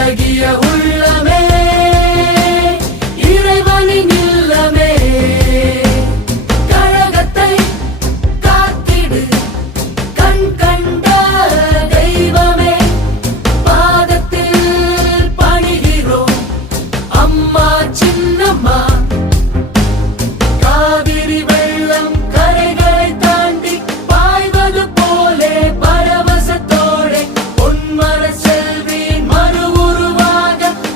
உலகிய உள்ள